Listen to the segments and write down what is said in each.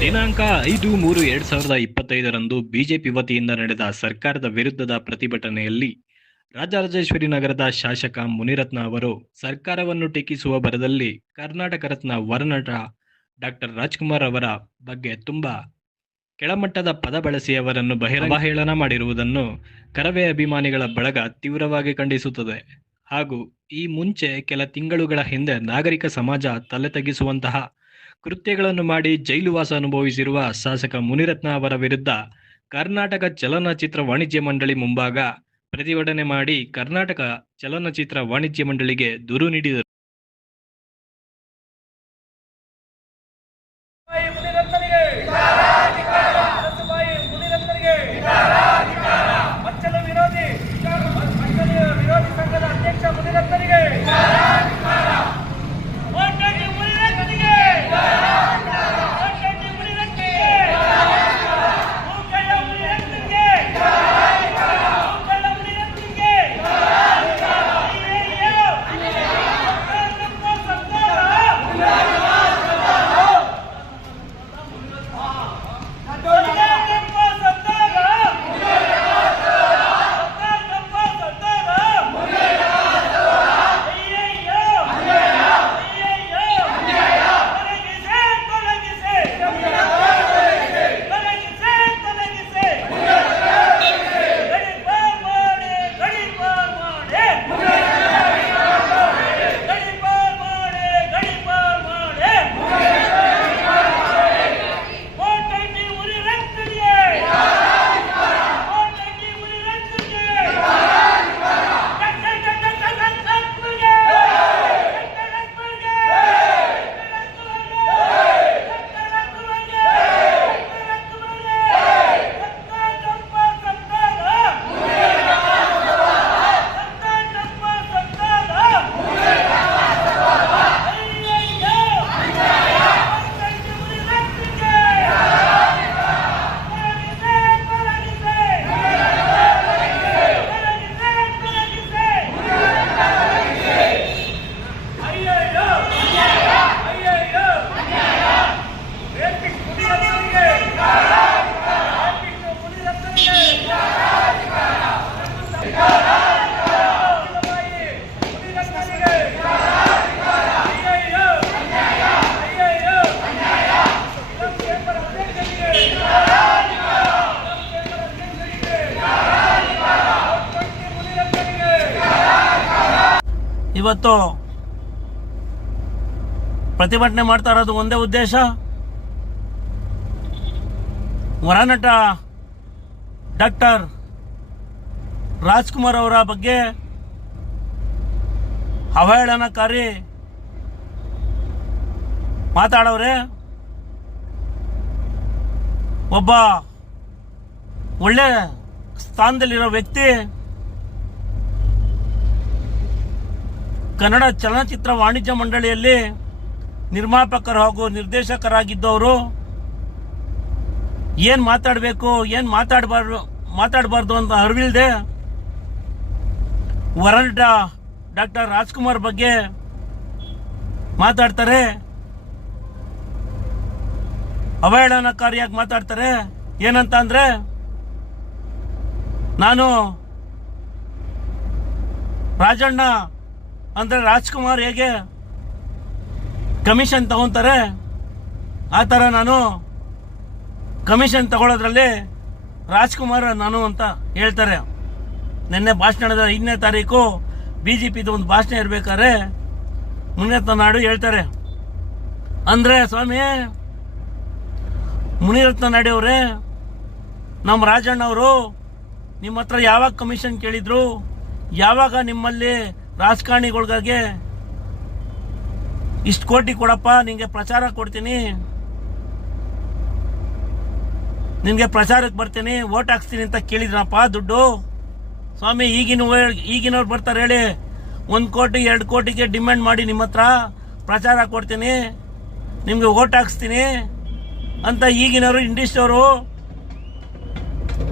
ದಿನಾಂಕ 5/3/2025 ಬಿಜೆಪಿ ವತಿಯಿಂದ ನಡೆದ ಸರ್ಕಾರದ ವಿರುದ್ಧದ ಪ್ರತಿಭಟನೆಯಲ್ಲಿ ರಾಜರಾಜೇಶ್ವರಿ ನಗರದ ಶಾಸಕ ಮುನಿರತ್ನ ಅವರು ಸರ್ಕಾರವನ್ನು ಟೀಕಿಸುವ ಭರದಲ್ಲಿ ಕರ್ನಾಟಕ ರತ್ನ ವರನಟ ಡಾಕ್ಟರ್ ರಾಜ್ಕುಮಾರ್ ಅವರ ಬಗ್ಗೆ ತುಂಬಾ ಕೆಳಮಟ್ಟದ ಪದ ಬಳಸಿ ಅವರನ್ನು ಅವಹೇಳನ ಮಾಡಿರುವುದನ್ನು ಕರವೇ ಅಭಿಮಾನಿಗಳ ಬಳಗ ತೀವ್ರವಾಗಿ ಖಂಡಿಸುತ್ತದೆ. ಹಾಗೂ ಈ ಮುಂಚೆ ಕೆಲ ತಿಂಗಳುಗಳ ಹಿಂದೆ ನಾಗರಿಕ ಸಮಾಜ ತಲೆ ತಗ್ಗಿಸುವಂತಹ ಕೃತ್ಯಗಳನ್ನು ಮಾಡಿ ಜೈಲುವಾಸ ಅನುಭವಿಸಿರುವ ಶಾಸಕ ಮುನಿರತ್ನ ಅವರ ವಿರುದ್ಧ ಕರ್ನಾಟಕ ಚಲನಚಿತ್ರ ವಾಣಿಜ್ಯ ಮಂಡಳಿ ಮುಂಭಾಗ ಪ್ರತಿಭಟನೆ ಮಾಡಿ ಕರ್ನಾಟಕ ಚಲನಚಿತ್ರ ವಾಣಿಜ್ಯ ಮಂಡಳಿಗೆ ದೂರು ನೀಡಿದರು. ಇವತ್ತು ಪ್ರತಿಭಟನೆ ಮಾಡ್ತಾ ಇರೋದು ಒಂದೇ ಉದ್ದೇಶ, ವರನಟ ಡಾಕ್ಟರ್ ರಾಜ್ಕುಮಾರ್ ಅವರ ಬಗ್ಗೆ ಅವಹೇಳನಕಾರಿ ಮಾತಾಡೋರೆ. ಒಬ್ಬ ಒಳ್ಳೆ ಸ್ಥಾನದಲ್ಲಿರೋ ವ್ಯಕ್ತಿ ಕನ್ನಡ ಚಲನಚಿತ್ರ ವಾಣಿಜ್ಯ ಮಂಡಳಿಯಲ್ಲಿ ನಿರ್ಮಾಪಕರು ಹಾಗೂ ನಿರ್ದೇಶಕರಾಗಿದ್ದವರು ಏನ್ ಮಾತಾಡಬೇಕು ಏನ್ ಮಾತಾಡಬಾರ್ದು ಅಂತ ಅರಿವಿಲ್ಲದೆ ವರನಟ ಡಾಕ್ಟರ್ ರಾಜ್ಕುಮಾರ್ ಬಗ್ಗೆ ಮಾತಾಡ್ತಾರೆ, ಅವಹೇಳನಕಾರಿಯಾಗಿ ಮಾತಾಡ್ತಾರೆ. ಏನಂತ ಅಂದ್ರೆ, ನಾನು ರಾಜಣ್ಣ ಅಂದ್ರೆ ರಾಜ್ಕುಮಾರ್ ಹೇಗೆ ಕಮಿಷನ್ ತಗೊಂತಾರೆ ಆ ಥರ ನಾನು ಕಮಿಷನ್ ತಗೊಳ್ಳೋದ್ರಲ್ಲಿ ರಾಜ್ಕುಮಾರ್ ನಾನು ಅಂತ ಹೇಳ್ತಾರೆ. ನಿನ್ನೆ ಭಾಷಣದ 5ನೇ ತಾರೀಕು ಬಿಜೆಪಿದು ಒಂದು ಭಾಷಣ ಇರ್ಬೇಕಾದ್ರೆ ಮುನಿರತ್ನ ನಾಡು ಹೇಳ್ತಾರೆ. ಅಂದ್ರೆ ಸ್ವಾಮಿ ಮುನಿರತ್ನ ನಾಡಿ ಅವರೇ, ನಮ್ಮ ರಾಜಣ್ಣವರು ನಿಮ್ಮ ಹತ್ರ ಯಾವಾಗ ಕಮಿಷನ್ ಕೇಳಿದ್ರು? ಯಾವಾಗ ನಿಮ್ಮಲ್ಲಿ ರಾಜಕಾರಣಿಗಳಿಗೆ ಇಷ್ಟು ಕೋಟಿ ಕೊಡಪ್ಪ, ನಿಂಗೆ ಪ್ರಚಾರ ಕೊಡ್ತೀನಿ, ನಿನ್ಗೆ ಪ್ರಚಾರಕ್ಕೆ ಬರ್ತೀನಿ, ವೋಟ್ ಹಾಕ್ಸ್ತೀನಿ ಅಂತ ಕೇಳಿದ್ರಪ್ಪ ದುಡ್ಡು? ಸ್ವಾಮಿ ಈಗಿನವ್ರು ಬರ್ತಾರೆ ಹೇಳಿ, 1 ಕೋಟಿ 2 ಕೋಟಿಗೆ ಡಿಮ್ಯಾಂಡ್ ಮಾಡಿ ನಿಮ್ಮ ಹತ್ರ ಪ್ರಚಾರ ಕೊಡ್ತೀನಿ, ನಿಮ್ಗೆ ವೋಟ್ ಹಾಕ್ಸ್ತೀನಿ ಅಂತ ಈಗಿನವರು ಇಂಡಸ್ಟ್ರಿ ಅವರು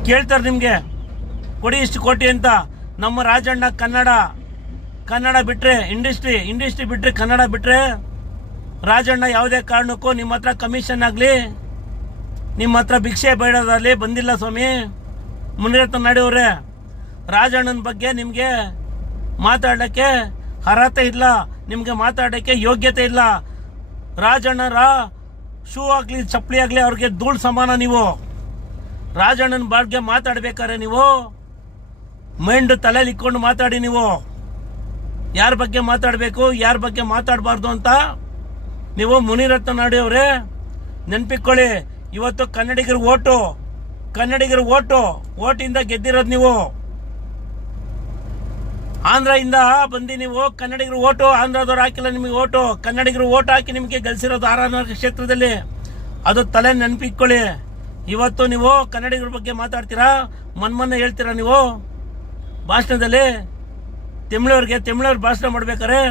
ಕೇಳ್ತಾರೆ. ನಿಮ್ಗೆ ಕೊಡಿ ಇಷ್ಟು ಕೋಟಿ ಅಂತ. ನಮ್ಮ ರಾಜಣ್ಣ ಕನ್ನಡ ಬಿಟ್ರೆ ಇಂಡಸ್ಟ್ರಿ ಬಿಟ್ರೆ ಕನ್ನಡ ಬಿಟ್ರೆ ರಾಜಣ್ಣ ಯಾವುದೇ ಕಾರಣಕ್ಕೂ ನಿಮ್ಮ ಹತ್ರ ಕಮಿಷನ್ ಆಗಲಿ ನಿಮ್ಮ ಹತ್ರ ಭಿಕ್ಷೆ ಬೇಡದಲ್ಲಿ ಬಂದಿಲ್ಲ ಸ್ವಾಮಿ ಮುನಿರತ್ನ ನಾಡಿಯವ್ರೆ. ರಾಜಣ್ಣನ ಬಗ್ಗೆ ನಿಮಗೆ ಮಾತಾಡಕ್ಕೆ ಅರ್ಹತೆ ಇಲ್ಲ, ನಿಮಗೆ ಮಾತಾಡಕ್ಕೆ ಯೋಗ್ಯತೆ ಇಲ್ಲ. ರಾಜಣ್ಣರ ಶೂ ಆಗ್ಲಿ ಚಪ್ಪಲಿ ಆಗ್ಲಿ ಅವ್ರಿಗೆ ಧೂಳ್ ಸಮಾನ. ನೀವು ರಾಜಣ್ಣನ ಬಗ್ಗೆ ಮಾತಾಡ್ಬೇಕಾರೆ ನೀವು ಮೈಂಡ್ ತಲೆಯಲ್ಲಿ ಇಟ್ಕೊಂಡು ಮಾತಾಡಿ. ನೀವು ಯಾರ ಬಗ್ಗೆ ಮಾತಾಡಬೇಕು ಯಾರ ಬಗ್ಗೆ ಮಾತಾಡಬಾರ್ದು ಅಂತ ನೀವು ಮುನಿರತ್ನ ನಾಡಿಯವ್ರೆ ನೆನ್ಪಿಟ್ಕೊಳ್ಳಿ. ಇವತ್ತು ಕನ್ನಡಿಗರ ಓಟಿಂದ ಗೆದ್ದಿರೋದು ನೀವು. ಆಂಧ್ರದಿಂದ ಬಂದು ನೀವು ಕನ್ನಡಿಗರು ಓಟು, ಆಂಧ್ರದವ್ರು ಹಾಕಿಲ್ಲ ನಿಮಗೆ ಓಟು, ಕನ್ನಡಿಗರು ಓಟ್ ಹಾಕಿ ನಿಮಗೆ ಗೆಲ್ಸಿರೋದು ಆರಾಧನಾ ಕ್ಷೇತ್ರದಲ್ಲಿ. ಅದು ತಲೆ ನೆನಪಿಟ್ಕೊಳ್ಳಿ. ಇವತ್ತು ನೀವು ಕನ್ನಡಿಗರ ಬಗ್ಗೆ ಮಾತಾಡ್ತೀರಾ, ಮೊನ್ನೆ ಹೇಳ್ತೀರಾ ನೀವು ಭಾಷಣದಲ್ಲಿ. ತಮಿಳವ್ರು ಭಾಷಣ ಮಾಡ್ಬೇಕಾರೆ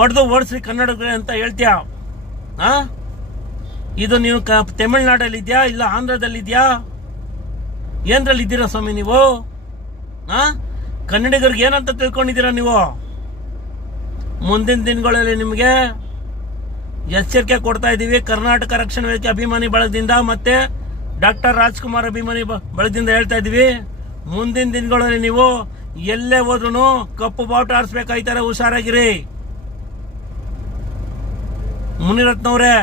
ಒಡೆದು ಓಡಿಸ್ರಿ ಕನ್ನಡಿಗರೇ ಅಂತ ಹೇಳ್ತೀಯ. ಇದು ನೀವು ತಮಿಳ್ನಾಡಲ್ಲಿ ಇದೆಯಾ ಇಲ್ಲ ಆಂಧ್ರದಲ್ಲಿದ್ಯಾ? ಏನ್ರಲ್ಲಿ ಇದ್ದೀರಾ ಸ್ವಾಮಿ ನೀವು? ಕನ್ನಡಿಗರಿಗೆ ಏನಂತ ತಿಳ್ಕೊಂಡಿದ್ದೀರಾ ನೀವು? ಮುಂದಿನ ದಿನಗಳಲ್ಲಿ ನಿಮಗೆ ಎಚ್ಚರಿಕೆ ಕೊಡ್ತಾ ಇದ್ದೀವಿ. ಕರ್ನಾಟಕ ರಕ್ಷಣಾ ವೇದಿಕೆ ಅಭಿಮಾನಿ ಬಳಗದಿಂದ ಮತ್ತೆ ಡಾಕ್ಟರ್ ರಾಜ್ಕುಮಾರ್ ಅಭಿಮಾನಿ ಬಳಗದಿಂದ ಹೇಳ್ತಾ ಇದ್ದೀವಿ, ಮುಂದಿನ ದಿನಗಳಲ್ಲಿ ನೀವು ಎಲ್ಲೇ ಹೋದ್ರು ಕಪ್ಪು ಬಾವುಟ ಆರಿಸ್ಬೇಕಾಯ್ತಾರೆ, ಹುಷಾರಾಗಿರಿ. ಮುನಿರತ್ನವ್ರೆ,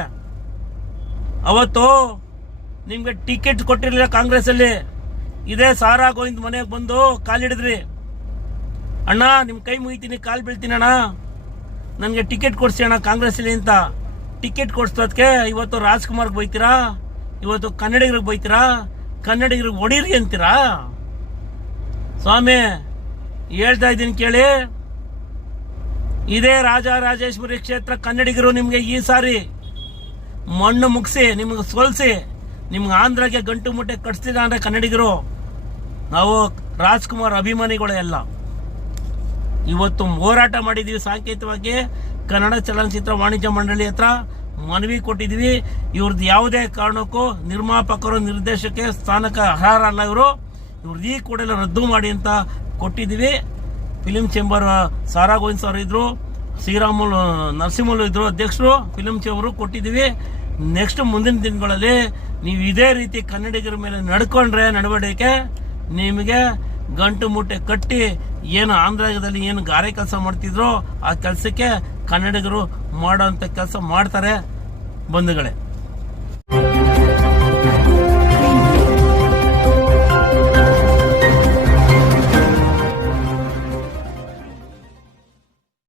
ಅವತ್ತು ನಿಮ್ಗೆ ಟಿಕೆಟ್ ಕೊಟ್ಟಿರಲಿಲ್ಲ ಕಾಂಗ್ರೆಸ್ ಅಲ್ಲಿ. ಇದೇ ಸಾರಾ ಗೋವಿಂದ್ ಮನೆಗೆ ಬಂದು ಕಾಲಿಡಿದ್ರಿ. ಅಣ್ಣ ನಿಮ್ ಕೈ ಮುಗಿತೀನಿ, ಕಾಲ್ ಬೀಳ್ತೀನಿ ಅಣ್ಣ, ನನ್ಗೆ ಟಿಕೆಟ್ ಕೊಡ್ಸಿ ಅಣ್ಣ ಕಾಂಗ್ರೆಸ್ ಅಲ್ಲಿ ಅಂತ. ಟಿಕೆಟ್ ಕೊಡ್ಸೋದಕ್ಕೆ ಇವತ್ತು ರಾಜ್ಕುಮಾರ್ಗೆ ಬೈತೀರಾ, ಇವತ್ತು ಕನ್ನಡಿಗರಿಗೆ ಬೈತೀರಾ, ಕನ್ನಡಿಗರಿಗೆ ಹೊಡೀರಿ ಅಂತೀರಾ? ಸ್ವಾಮಿ ಹೇಳ್ತಾ ಇದ್ದೀನಿ ಕೇಳಿ, ಇದೇ ರಾಜರಾಜೇಶ್ವರಿ ಕ್ಷೇತ್ರ ಕನ್ನಡಿಗರು ನಿಮ್ಗೆ ಈ ಸಾರಿ ಮಣ್ಣು ಮುಗಿಸಿ ನಿಮ್ಗೆ ಸೋಲ್ಸಿ ನಿಮ್ಗೆ ಆಂಧ್ರಗೆ ಗಂಟು ಮುಟ್ಟೆ ಕಟ್ಸ್ತಿದ ಅಂದ್ರೆ ಕನ್ನಡಿಗರು. ನಾವು ರಾಜ್ಕುಮಾರ್ ಅಭಿಮಾನಿಗಳು ಎಲ್ಲ ಇವತ್ತು ಹೋರಾಟ ಮಾಡಿದೀವಿ. ಸಾಂಕೇತಿಕವಾಗಿ ಕನ್ನಡ ಚಲನಚಿತ್ರ ವಾಣಿಜ್ಯ ಮಂಡಳಿ ಹತ್ರ ಮನವಿ ಕೊಟ್ಟಿದ್ವಿ. ಇವ್ರದ್ದು ಯಾವುದೇ ಕಾರಣಕ್ಕೂ ನಿರ್ಮಾಪಕರು ನಿರ್ದೇಶಕ ಸ್ಥಾನಕ್ಕೆ ಅರ್ಹರಲ್ಲ. ಇವ್ರದ್ದು ಈ ಕೂಡಲೇ ರದ್ದು ಮಾಡಿ ಅಂತ ಕೊಟ್ಟಿದ್ವಿ. Film chamber Sara Govind sir ಇದ್ರು, ಶ್ರೀರಾಮುಲು ನರಸಿಂಹಲು ಇದ್ರು ಅಧ್ಯಕ್ಷರು, ಫಿಲಿಂ ಚೇಂಬರ್ ಕೊಟ್ಟಿದ್ವಿ. ನೆಕ್ಸ್ಟ್ ಮುಂದಿನ ದಿನಗಳಲ್ಲಿ ನೀವು ಇದೇ ರೀತಿ ಕನ್ನಡಿಗರ ಮೇಲೆ ನಡ್ಕೊಂಡ್ರೆ ನಡವಳಿಕೆ ನಿಮಗೆ ಗಂಟು ಮುಟ್ಟೆ ಕಟ್ಟಿ ಏನು ಆಂಧ್ರದಲ್ಲಿ ಏನು ಗಾರೆ ಕೆಲಸ ಮಾಡ್ತಿದ್ರೋ ಆ ಕೆಲಸಕ್ಕೆ ಕನ್ನಡಿಗರು ಮಾಡೋಂಥ ಕೆಲಸ ಮಾಡ್ತಾರೆ ಬಂಧುಗಳೇ.